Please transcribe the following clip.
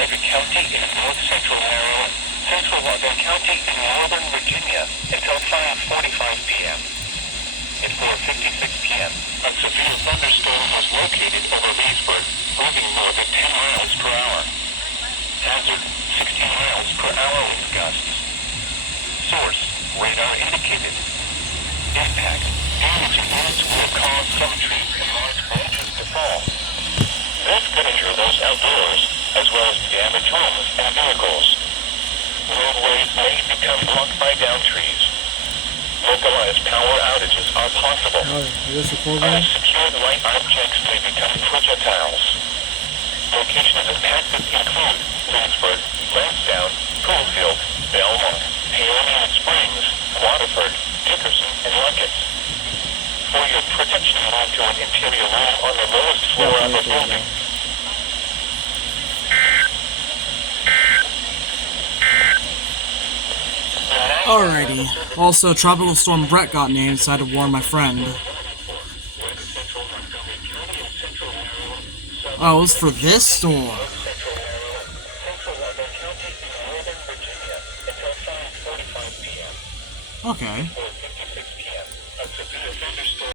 Frederick County in north-central Maryland, central Logan County in northern Virginia until 5:45 p.m. At 4:56 p.m., a severe thunderstorm was located over Leesburg, moving more than 10 miles per hour. Hazard, 60 miles per hour wind gusts. Source, radar indicated. Impact, damaging winds will cause some trees and large branches to fall. This could injure those outdoors, as well as damage homes and vehicles. Roadways may become blocked by downed trees. Localized power outages are possible. Unsecured light objects may become projectiles. Locations impacted include Leesburg, Lansdowne, Poolfield, Belmont, Peonia Springs, Waterford, Dickerson, and Luckett. For your protection, move to an interior room on the lowest floor of the building. Alrighty. Also, Tropical Storm Brett got named, so I had to warn my friend. Oh, it was for this storm. Okay.